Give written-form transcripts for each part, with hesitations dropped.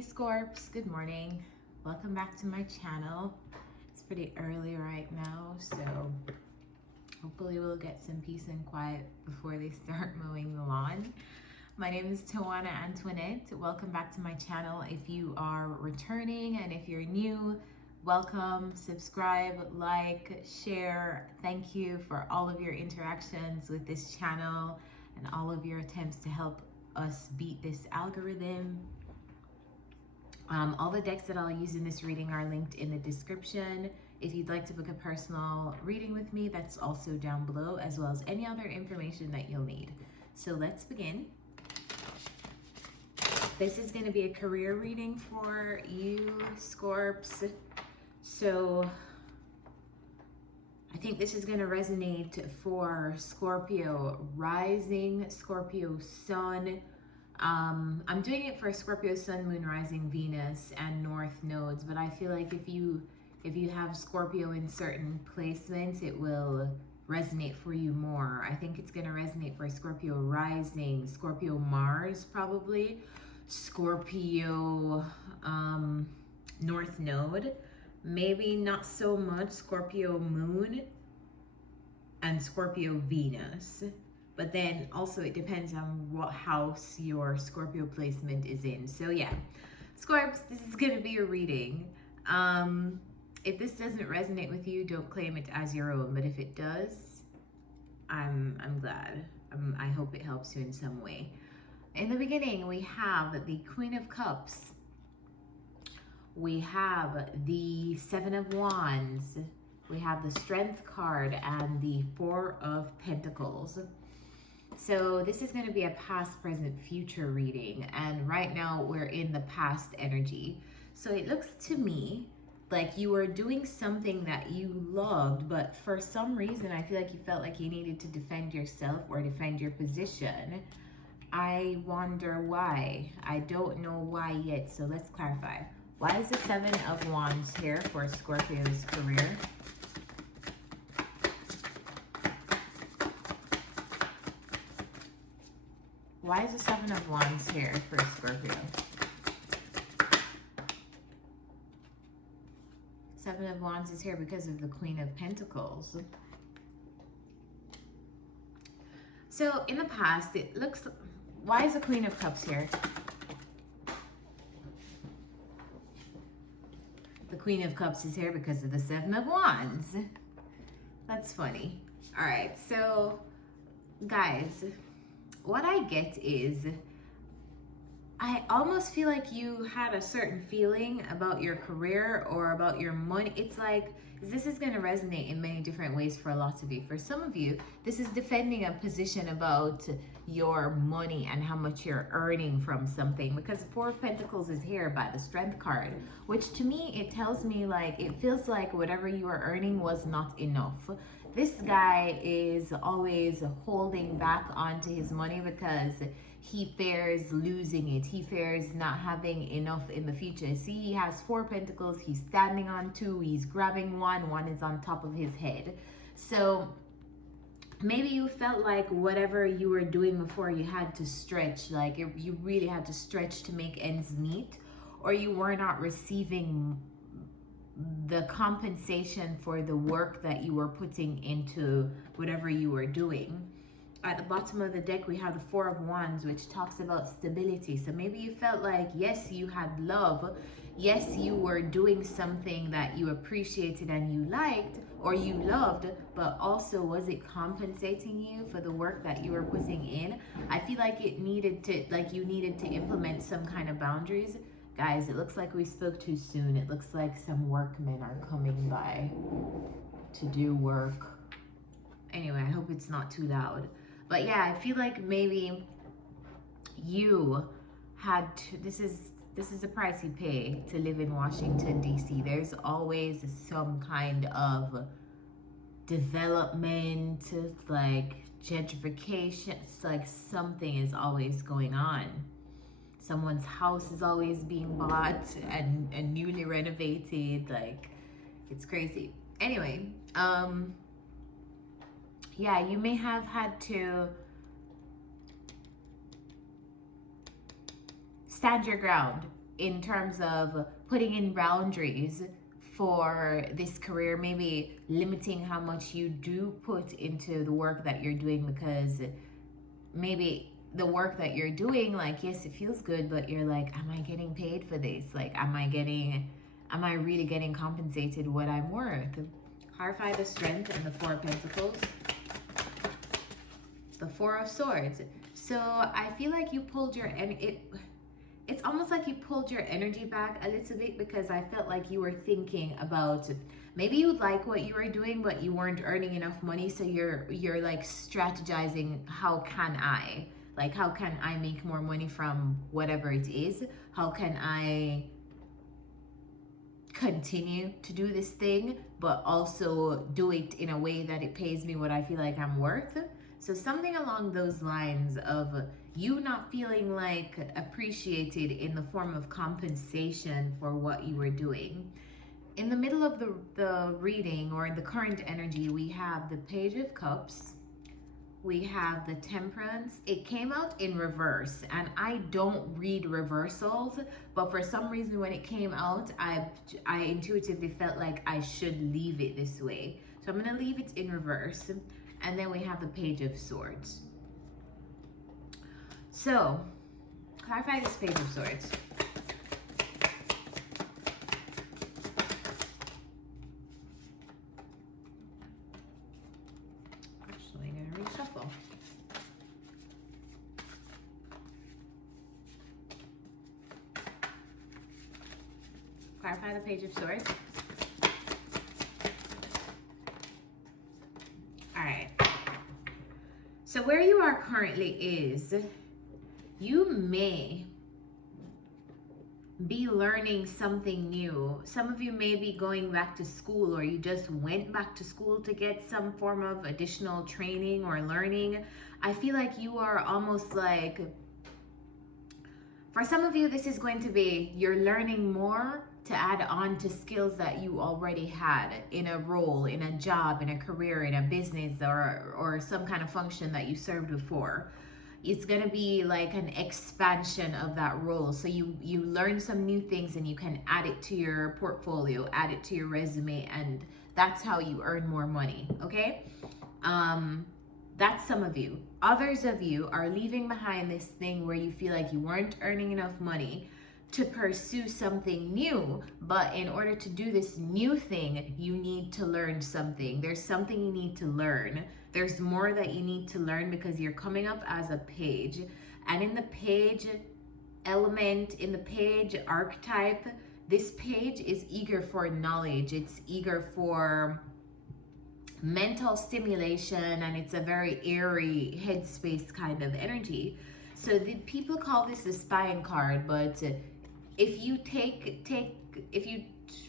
Hey Scorps, good morning. Welcome back to my channel. It's pretty early right now, so hopefully we'll get some peace and quiet before they start mowing the lawn. My name is Tawanantoinette. Welcome back to my channel. If you are returning and if you're new, welcome, subscribe, like, share. Thank you for all of your interactions with this channel and all of your attempts to help us beat this algorithm. All the decks that I'll use in this reading are linked in the description. If you'd like to book a personal reading with me, that's also down below, as well as any other information that you'll need. So let's begin. This is going to be a career reading for you, Scorps. So I think this is going to resonate for Scorpio rising, Scorpio sun. I'm doing it for Scorpio sun, moon, rising, Venus, and north nodes, but I feel like if you have Scorpio in certain placements, it will resonate for you more. I think it's going to resonate for Scorpio rising, Scorpio Mars probably, Scorpio north node, maybe not so much Scorpio moon and Scorpio Venus. But then also it depends on what house your Scorpio placement is in. So yeah, Scorps, this is going to be a reading. If this doesn't resonate with you, don't claim it as your own. But if it does, I'm glad. I hope it helps you in some way. In the beginning, we have the Queen of Cups. We have the Seven of Wands. We have the Strength card and the Four of Pentacles. So this is going to be a past, present, future reading. And right now we're in the past energy. So it looks to me like you were doing something that you loved, but for some reason, I feel like you felt like you needed to defend yourself or defend your position. I wonder why. I don't know why yet. So let's clarify. Why is the Seven of Wands here for Scorpio's career? Why is the Seven of Wands here for Scorpio? Seven of Wands is here because of the Queen of Pentacles. So in the past, it looks... Why is the Queen of Cups here? The Queen of Cups is here because of the Seven of Wands. That's funny. All right, so guys... What I get is, I almost feel like you had a certain feeling about your career or about your money. It's like, this is going to resonate in many different ways for a lot of you. For some of you, this is defending a position about your money and how much you're earning from something, because Four of Pentacles is here by the Strength card, which to me, it tells me like, it feels like whatever you are earning was not enough. This guy is always holding back onto his money because he fears losing it. He fears not having enough in the future. See, he has Four Pentacles. He's standing on two. He's grabbing one. One is on top of his head. So maybe you felt like whatever you were doing before, you had to stretch. Like you really had to stretch to make ends meet, or you were not receiving the compensation for the work that you were putting into whatever you were doing. At the bottom of the deck, we have the Four of Wands, which talks about stability. So maybe you felt like, yes, you had love. Yes, you were doing something that you appreciated and you liked or you loved, but also was it compensating you for the work that you were putting in? I feel like it needed to, like you needed to implement some kind of boundaries. Guys, it looks like we spoke too soon. It looks like some workmen are coming by to do work. Anyway, I hope it's not too loud. But yeah, I feel like maybe you had to, this is the price you pay to live in Washington, D.C. There's always some kind of development, like gentrification. It's like something is always going on. Someone's house is always being bought and newly renovated. Like, it's crazy. Anyway, yeah, you may have had to stand your ground in terms of putting in boundaries for this career, maybe limiting how much you do put into the work that you're doing, because maybe the work that you're doing, like, yes, it feels good, but you're like, am I getting paid for this? Like, am I really getting compensated what I'm worth? Clarify the Strength and the Four of Pentacles. The Four of Swords. So I feel like you pulled your it's almost like you pulled your energy back a little bit, because I felt like you were thinking about, maybe you like what you were doing but you weren't earning enough money, so you're like strategizing, how can I make more money from whatever it is? How can I continue to do this thing but also do it in a way that it pays me what I feel like I'm worth? So something along those lines of you not feeling like appreciated in the form of compensation for what you were doing. In the middle of the reading, or in the current energy, we have the Page of Cups, we have the Temperance. It came out in reverse, and I don't read reversals, but for some reason when it came out, I intuitively felt like I should leave it this way. So I'm going to leave it in reverse. And then we have the Page of Swords. So, clarify this Page of Swords. Actually, I'm going to reshuffle. Clarify the Page of Swords. So where you are currently is, you may be learning something new. Some of you may be going back to school, or you just went back to school to get some form of additional training or learning. I feel like you are almost like, for some of you, this is going to be, you're learning more to add on to skills that you already had in a role, in a job, in a career, in a business, or some kind of function that you served before. It's going to be like an expansion of that role. So you learn some new things and you can add it to your portfolio, add it to your resume, and that's how you earn more money, okay? That's some of you. Others of you are leaving behind this thing where you feel like you weren't earning enough money to pursue something new, but in order to do this new thing, you need to learn something. There's something you need to learn. There's more that you need to learn, because you're coming up as a page. And in the page element, in the page archetype, this page is eager for knowledge. It's eager for mental stimulation, and it's a very airy headspace kind of energy. So the people call this the spying card, but if you if you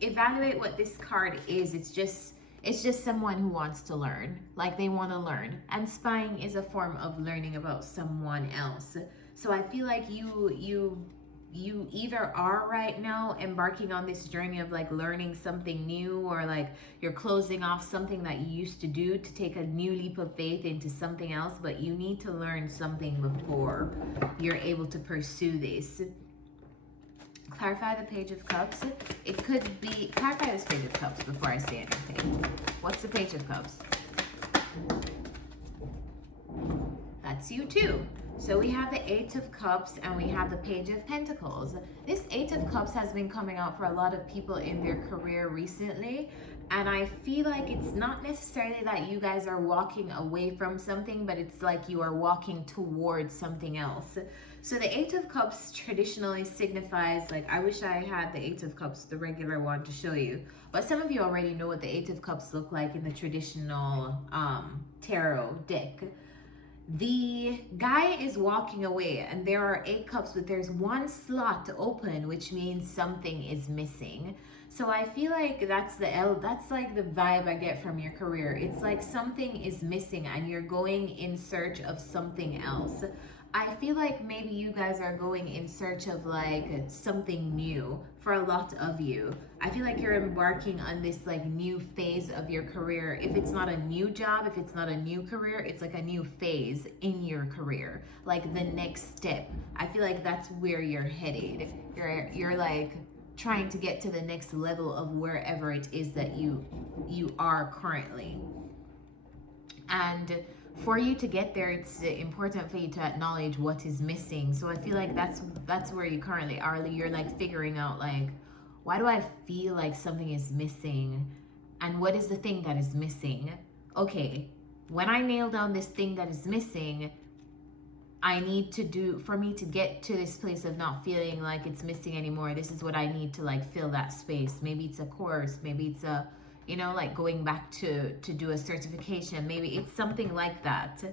evaluate what this card is, it's just someone who wants to learn, like they want to learn. And spying is a form of learning about someone else. So I feel like you either are right now embarking on this journey of like learning something new, or like you're closing off something that you used to do to take a new leap of faith into something else, but you need to learn something before you're able to pursue this. Clarify the Page of Cups. It could be, clarify this Page of Cups before I say anything. What's the Page of Cups? That's you too. So we have the Eight of Cups and we have the Page of Pentacles. This Eight of Cups has been coming out for a lot of people in their career recently. And I feel like it's not necessarily that you guys are walking away from something, but it's like you are walking towards something else. So the Eight of Cups traditionally signifies, like, I wish I had the Eight of Cups, the regular one, to show you. But some of you already know what the Eight of Cups look like in the traditional tarot deck. The guy is walking away and there are 8 cups, but there's one slot open, which means something is missing. So I feel like that's like the vibe I get from your career. It's like something is missing and you're going in search of something else. I feel like maybe you guys are going in search of like something new for a lot of you. I feel like you're embarking on this like new phase of your career. If it's not a new job, if it's not a new career, it's like a new phase in your career, like the next step. I feel like that's where you're headed. You're like trying to get to the next level of wherever it is that you are currently. And for you to get there, it's important for you to acknowledge what is missing. So I feel like that's where you currently are. You're like figuring out like, why do I feel like something is missing, and what is the thing that is missing? Okay, when I nail down this thing that is missing, I need to do, for me to get to this place of not feeling like it's missing anymore, this is what I need to like fill that space. Maybe it's a course, maybe it's a, you know, like going back to do a certification, maybe it's something like that.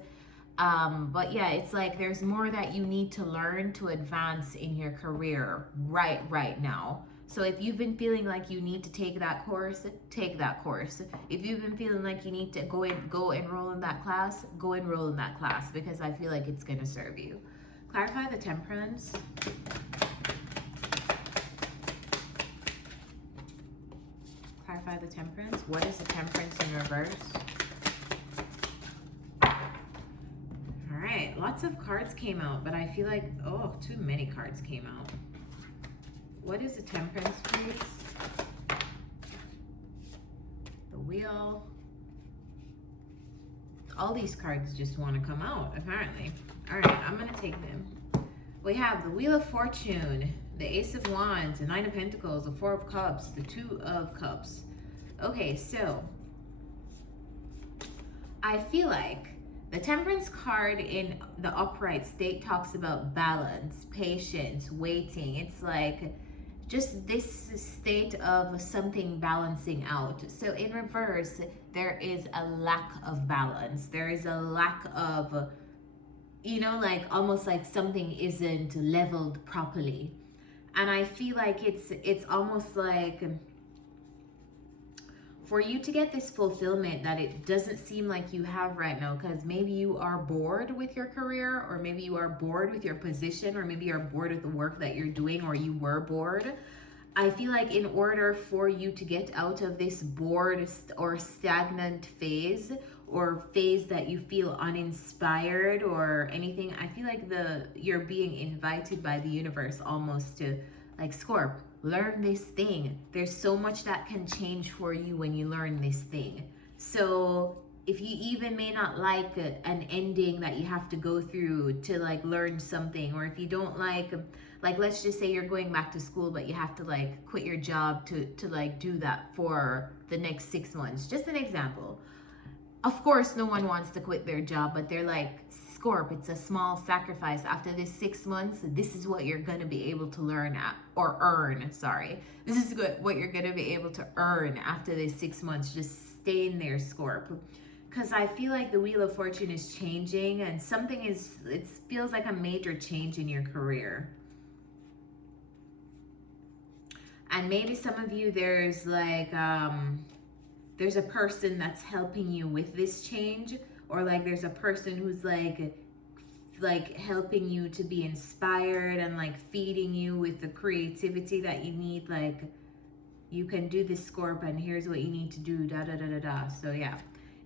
But yeah, it's like there's more that you need to learn to advance in your career right now. So if you've been feeling like you need to take that course, take that course. If you've been feeling like you need to go enroll in that class, go enroll in that class, because I feel like it's going to serve you. Clarify the Temperance. Clarify the Temperance. What is the Temperance in reverse? All right, lots of cards came out, but I feel like, oh, too many cards came out. What is the Temperance, please? The Wheel. All these cards just want to come out, apparently. All right, I'm going to take them. We have the Wheel of Fortune, the Ace of Wands, the Nine of Pentacles, the Four of Cups, the Two of Cups. Okay, so I feel like the Temperance card in the upright state talks about balance, patience, waiting. It's like just this state of something balancing out. So in reverse, there is a lack of balance. There is a lack of, you know, like almost like something isn't leveled properly. And I feel like it's almost like for you to get this fulfillment that it doesn't seem like you have right now, because maybe you are bored with your career, or maybe you are bored with your position, or maybe you're bored with the work that you're doing, or you were bored. I feel like in order for you to get out of this bored or stagnant phase, or phase that you feel uninspired or anything, I feel like you're being invited by the universe almost to, like, Scorp, learn this thing. There's so much that can change for you when you learn this thing. So if you even may not like an ending that you have to go through to like learn something, or if you don't like let's just say you're going back to school, but you have to like quit your job to like do that for the next 6 months, just an example. Of course, no one wants to quit their job, but they're like, Scorp, it's a small sacrifice. After this 6 months, this is what you're going to be able to earn. This is what you're going to be able to earn after this 6 months. Just stay in there, Scorp. Because I feel like the Wheel of Fortune is changing, and it feels like a major change in your career. And maybe some of you, there's like, there's a person that's helping you with this change, or like there's a person who's like helping you to be inspired and like feeding you with the creativity that you need. Like, you can do this, Scorp, and here's what you need to do, da da da da da. So yeah,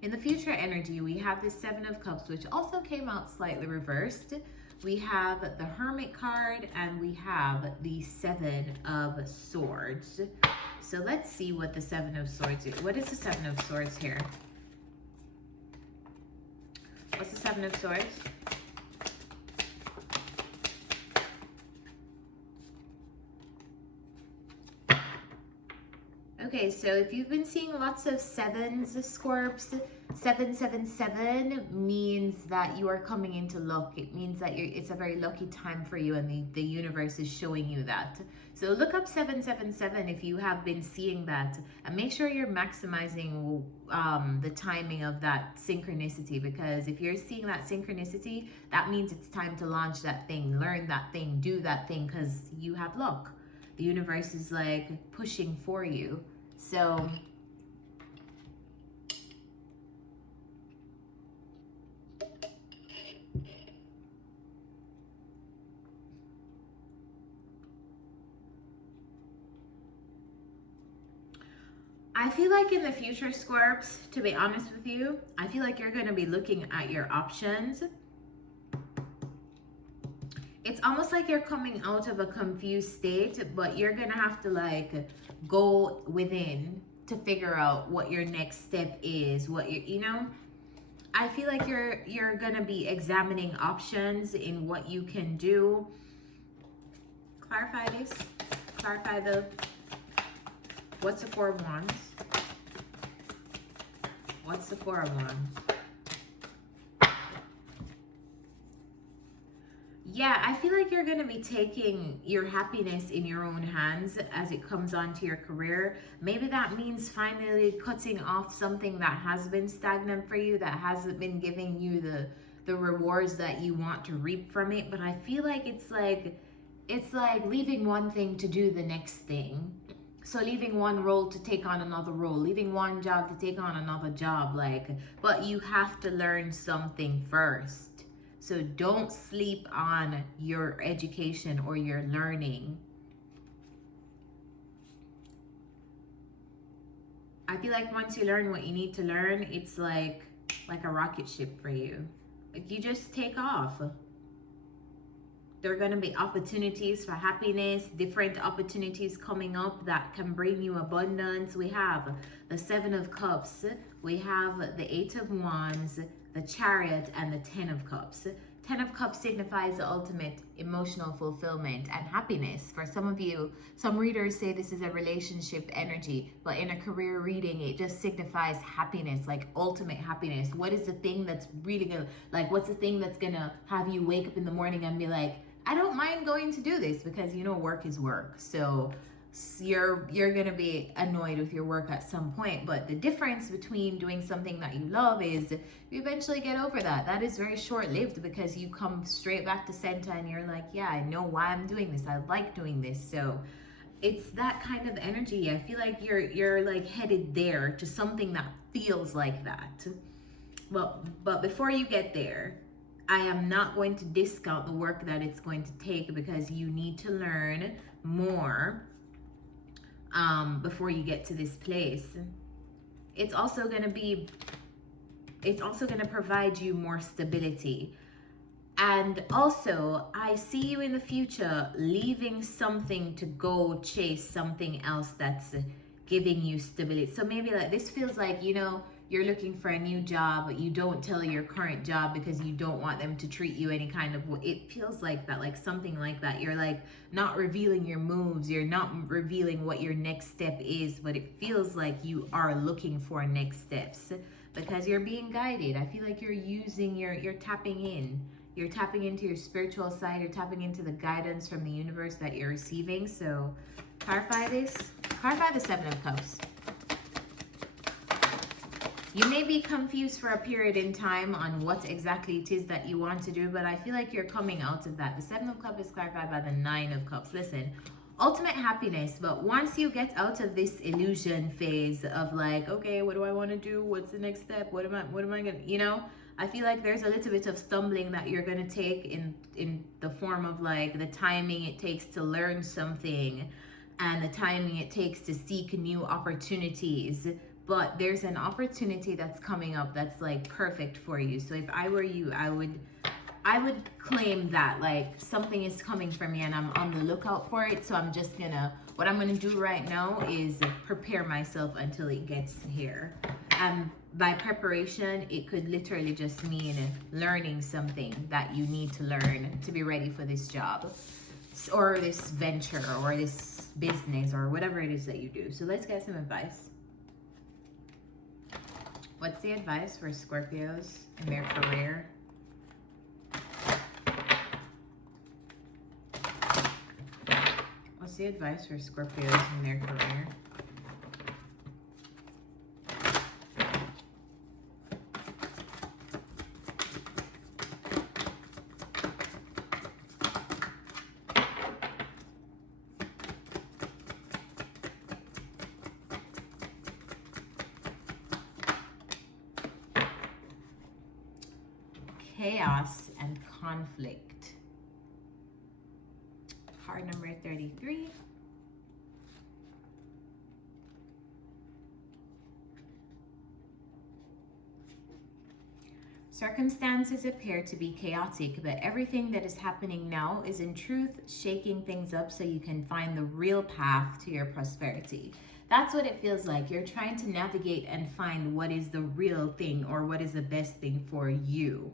in the future energy, we have the Seven of Cups, which also came out slightly reversed. We have the Hermit card, and we have the Seven of Swords. So let's see what the Seven of Swords is. What is the Seven of Swords here? What's the Seven of Swords? Okay, so if you've been seeing lots of sevens, Scorps, 777 means that you are coming into luck. It means that it's a very lucky time for you, and the universe is showing you that. So look up 777 if you have been seeing that, and make sure you're maximizing the timing of that synchronicity, because if you're seeing that synchronicity, that means it's time to launch that thing, learn that thing, do that thing, because you have luck. The universe is like pushing for you. So I feel like in the future, Scorps, to be honest with you, I feel like you're going to be looking at your options. It's almost like you're coming out of a confused state, but you're going to have to like go within to figure out what your next step is, what you know. I feel like you're going to be examining options in what you can do. Clarify this. Clarify the, what's the Four of Wands? What's the Four of Wands? Yeah, I feel like you're going to be taking your happiness in your own hands as it comes onto your career. Maybe that means finally cutting off something that has been stagnant for you, that hasn't been giving you the rewards that you want to reap from it. But I feel like it's like leaving one thing to do the next thing. So leaving one role to take on another role, leaving one job to take on another job, like, but you have to learn something first. So don't sleep on your education or your learning. I feel like once you learn what you need to learn, it's like a rocket ship for you. Like you just take off. There are going to be opportunities for happiness, different opportunities coming up that can bring you abundance. We have the Seven of Cups. We have the Eight of Wands, the Chariot, and the Ten of Cups. Ten of Cups signifies the ultimate emotional fulfillment and happiness. For some of you, some readers say this is a relationship energy, but in a career reading, it just signifies happiness, like ultimate happiness. What is the thing that's really gonna, like, what's the thing that's gonna have you wake up in the morning and be like, I don't mind going to do this, because you know work is work. So you're gonna be annoyed with your work at some point, but the difference between doing something that you love is you eventually get over that. That is very short-lived, because you come straight back to center and you're like, yeah, I know why I'm doing this. I like doing this. So it's that kind of energy. I feel like you're like headed there to something that feels like that. Well, but before you get there, I am not going to discount the work that it's going to take, because you need to learn more before you get to this place. It's also going to provide you more stability. And also, I see you in the future leaving something to go chase something else that's giving you stability. So maybe like this feels like, you know, you're looking for a new job, but you don't tell your current job because you don't want them to treat you any kind of way. It feels like that, like something like that. You're like not revealing your moves. You're not revealing what your next step is, but it feels like you are looking for next steps because you're being guided. I feel like you're using you're tapping in. You're tapping into your spiritual side. You're tapping into the guidance from the universe that you're receiving. So clarify this. Clarify the Seven of Cups. You may be confused for a period in time on what exactly it is that you want to do, but I feel like you're coming out of that. The Seven of Cups is clarified by the Nine of Cups. Listen, ultimate happiness, but once you get out of this illusion phase of like, okay, what do I want to do? What's the next step? What am I gonna, you know? I feel like there's a little bit of stumbling that you're gonna take in the form of like the timing it takes to learn something and the timing it takes to seek new opportunities. But there's an opportunity that's coming up that's like perfect for you. So if I were you, I would claim that like something is coming for me and I'm on the lookout for it. So what I'm gonna do right now is prepare myself until it gets here. By preparation, it could literally just mean learning something that you need to learn to be ready for this job or this venture or this business or whatever it is that you do. So let's get some advice. What's the advice for Scorpios in their career? What's the advice for Scorpios in their career? Chaos and conflict. Card number 33. Circumstances appear to be chaotic, but everything that is happening now is in truth shaking things up so you can find the real path to your prosperity. That's what it feels like. You're trying to navigate and find what is the real thing or what is the best thing for you.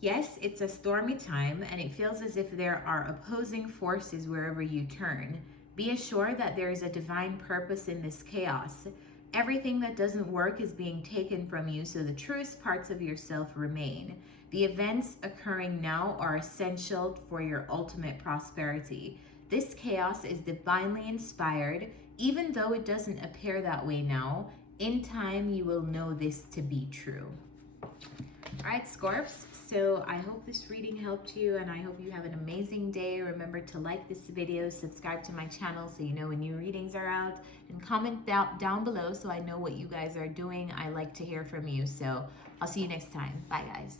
Yes, it's a stormy time and it feels as if there are opposing forces wherever you turn. Be assured that there is a divine purpose in this chaos. Everything that doesn't work is being taken from you, so the truest parts of yourself remain. The events occurring now are essential for your ultimate prosperity. This chaos is divinely inspired, even though it doesn't appear that way now. In time, you will know this to be true. All right, Scorps. So I hope this reading helped you, and I hope you have an amazing day. Remember to like this video, subscribe to my channel so you know when new readings are out, and comment down below so I know what you guys are doing. I like to hear from you. So I'll see you next time. Bye, guys.